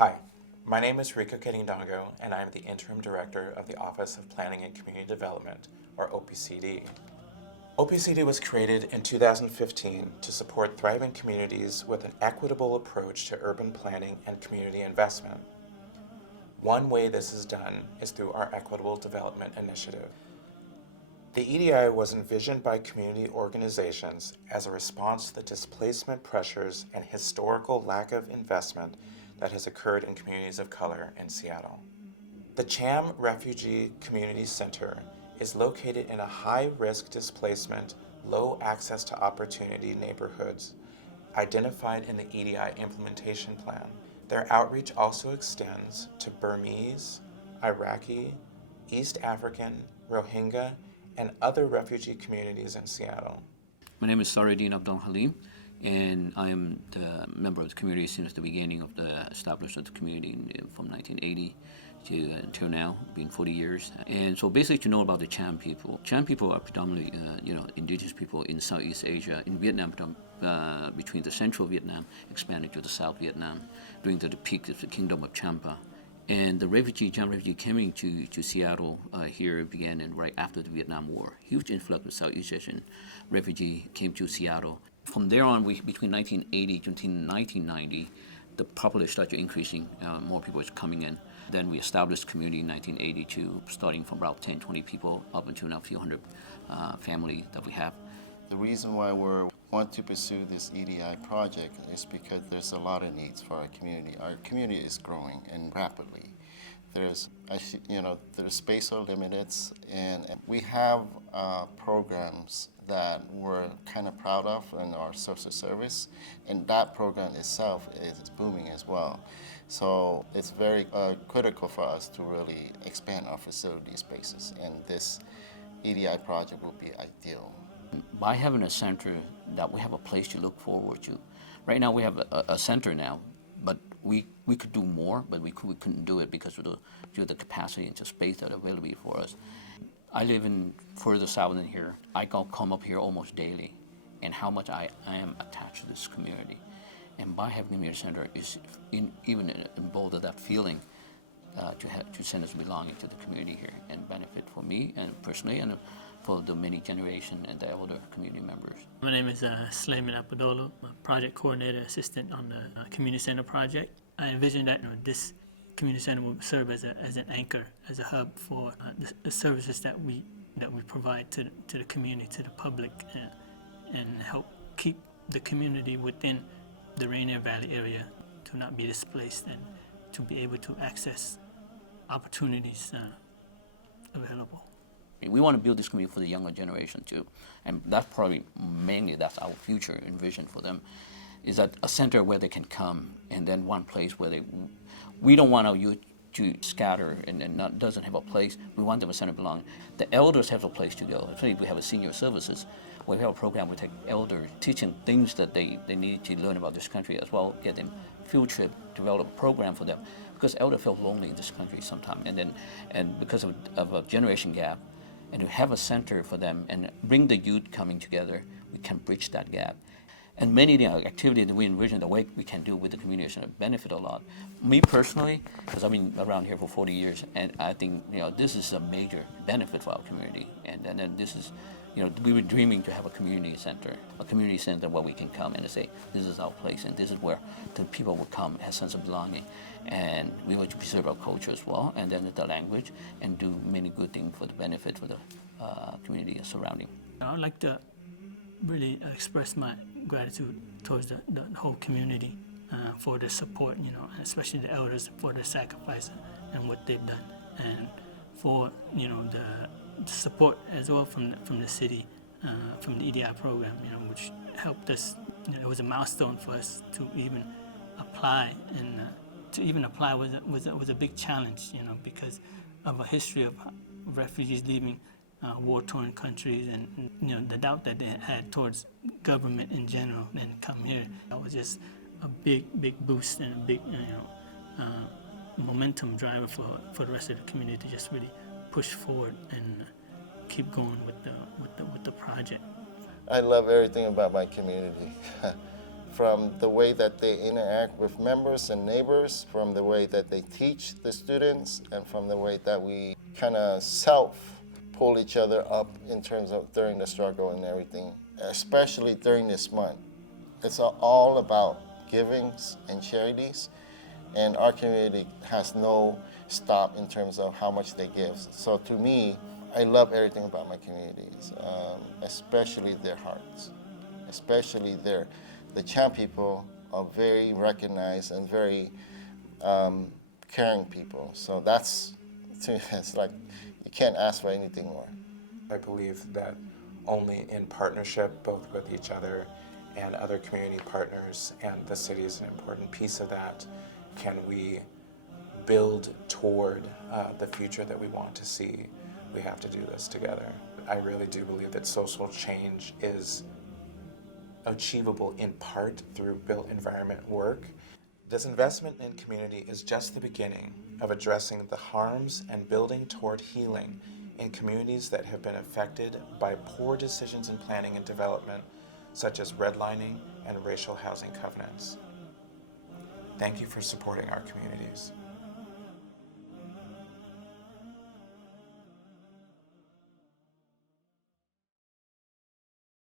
Hi, my name is Rico Kedindango, and I am the Interim Director of the Office of Planning and Community Development, or OPCD. OPCD was created in 2015 to support thriving communities with an equitable approach to urban planning and community investment. One way this is done is through our Equitable Development Initiative. The EDI was envisioned by community organizations as a response to the displacement pressures and historical lack of investment that has occurred in communities of color in Seattle. The Cham Refugee Community Center is located in a high-risk displacement, low access to opportunity neighborhoods identified in the EDI implementation plan. Their outreach also extends to Burmese, Iraqi, East African, Rohingya, and other refugee communities in Seattle. My name is Sahrudine Apdalhaliem, and I am the member of the community since the beginning of the establishment of the community from 1980 to until now, been 40 years. And so basically to know about the Cham people. Cham people are predominantly, indigenous people in Southeast Asia, in Vietnam, between the central Vietnam, expanded to the South Vietnam during the peak of the Kingdom of Champa. And the Cham refugee coming to Seattle here began right after the Vietnam War. Huge influx of Southeast Asian refugee came to Seattle. From there on, between 1980 to 1990, the population started increasing, more people was coming in. Then we established community in 1982, starting from about 10, 20 people up until now a few hundred families that we have. The reason why we want to pursue this EDI project is because there's a lot of needs for our community. Our community is growing and rapidly. There's space are limited, and we have programs that we're kind of proud of in our social service, and that program itself is booming as well. So it's very critical for us to really expand our facility spaces, and this EDI project will be ideal. By having a center that we have a place to look forward to. Right now we have a center now, but we could do more, but we couldn't do it because of the capacity and the space that are available for us. I live in further south than here. I come up here almost daily, and how much I am attached to this community. And by having a community center is even emboldened that feeling to sense as belonging to the community here and benefit for me and personally and for the many generation and the elder community members. My name is Sahrudine Apdalhaliem. I'm a project coordinator assistant on the community center project. I envision that this community center will serve as an anchor, as a hub for the services that we provide to the community, to the public, and help keep the community within the Rainier Valley area to not be displaced and to be able to access opportunities available. We want to build this community for the younger generation too, and that's probably mainly that's our future and vision for them, is that a center where they can come and then one place where we don't want our youth to scatter and not doesn't have a place. We want them a center belonging. The elders have a place to go. Especially if we have a senior services, we have a program we take elders teaching things that they need to learn about this country as well, get them field trip, develop a program for them, because elders feel lonely in this country sometimes, and because of a generation gap. And to have a center for them and bring the youth coming together, we can bridge that gap. And many activities that we envision, the way we can do with the community is benefit a lot. Me personally, because I've been around here for 40 years, and I think this is a major benefit for our community. And then this is, we were dreaming to have a community center where we can come and say, this is our place, and this is where the people will come, have a sense of belonging. And we want to preserve our culture as well, and then the language, and do many good things for the benefit for the community surrounding. I would like to really express my gratitude towards the whole community for the support, and especially the elders for their sacrifice and what they've done, and for the support as well from the city, from the EDI program, which helped us. It was a milestone for us to even apply, and to even apply was a big challenge, because of a history of refugees leaving war-torn countries, and the doubt that they had towards government in general, and come here. That was just a big boost and a big momentum driver for the rest of the community to just really push forward and keep going with the project. I love everything about my community. from the way that they interact with members and neighbors, from the way that they teach the students, and from the way that we kind of pull each other up in terms of during the struggle and everything, especially during this month. It's all about givings and charities, and our community has no stop in terms of how much they give. So to me, I love everything about my communities, especially their hearts, especially the Cham people are very recognized and very caring people. So that's, it's like, you can't ask for anything more. I believe that only in partnership, both with each other and other community partners, and the city is an important piece of that, can we build toward the future that we want to see. We have to do this together. I really do believe that social change is achievable in part through built environment work. This investment in community is just the beginning of addressing the harms and building toward healing in communities that have been affected by poor decisions in planning and development, such as redlining and racial housing covenants. Thank you for supporting our communities.